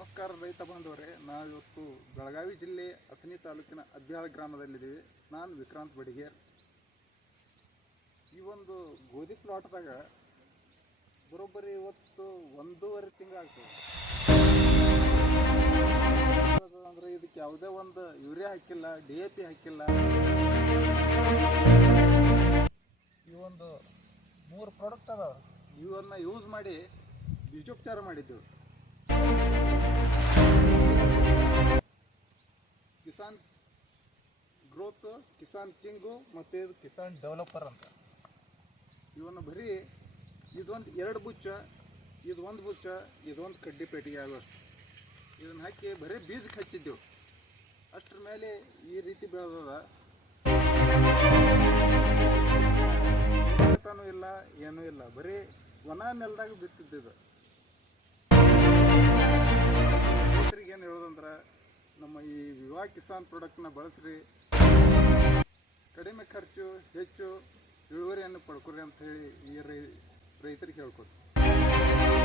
ನಮಸ್ಕಾರ ರೈತ ಬಾಂಧವರೇ, ನಾವಿವತ್ತು ಬೆಳಗಾವಿ ಜಿಲ್ಲೆ ಅಥಣಿ ತಾಲೂಕಿನ ಅಬ್ಯಾಳ ಗ್ರಾಮದಲ್ಲಿದ್ದೀವಿ. ನಾನು ವಿಕ್ರಾಂತ್ ಬಡಿಗೇರ್. ಈ ಒಂದು ಗೋಧಿ ಪ್ಲಾಟ್ದಾಗ ಬರೋಬ್ಬರಿ ಇವತ್ತು 1.5 ತಿಂಗಳಾಗ್ತದೆ. ಅಂದರೆ ಇದಕ್ಕೆ ಯಾವುದೇ ಒಂದು ಯೂರಿಯಾ ಹಾಕಿಲ್ಲ, DAP ಹಾಕಿಲ್ಲ. ಈ ಒಂದು 3 ಪ್ರಾಡಕ್ಟ್ ಅದಾವ, ಇವನ್ನ ಯೂಸ್ ಮಾಡಿ ಬೀಜೋಪಚಾರ ಮಾಡಿದ್ದೆವು. ಕಿಸಾನ್ ಗ್ರೋತ್, ಕಿಸಾನ್ ಕಿಂಗು ಮತ್ತು ಇದು ಕಿಸಾನ್ ಡೆವಲಪರ್ ಅಂತ. ಇವನ್ನು ಬರೀ ಇದೊಂದು 2 ಬುಚ್ಚ, ಇದು 1 ಬುಚ್ಚ, ಇದೊಂದು ಕಡ್ಡಿ ಪೇಟಿಗೆ ಆಗೋಷ್ಟು ಇದನ್ನು ಹಾಕಿ ಬರೀ ಬೀಜಕ್ಕೆ ಹಚ್ಚಿದ್ದೆವು. ಅಷ್ಟ್ರ ಮೇಲೆ ಈ ರೀತಿ ಬೆಳೆದದ. ಇಲ್ಲ, ಏನೂ ಇಲ್ಲ, ಬರೀ ಒಣ ನೆಲದಾಗ ಬಿತ್ತಿದ್ದು. ರೈತರಿಗೆ ಏನು ಹೇಳೋದಂದ್ರೆ, ನಮ್ಮ ಈ ವಿವಾ ಕಿಸಾನ್ ಪ್ರಾಡಕ್ಟ್ನ ಬಳಸ್ರಿ, ಕಡಿಮೆ ಖರ್ಚು ಹೆಚ್ಚು ಇಳುವರಿಯನ್ನು ಪಡ್ಕೊರಿ ಅಂತ ಹೇಳಿ ಈ ರೈತರಿಗೆ ಹೇಳ್ಕೊಡ್ತೀವಿ.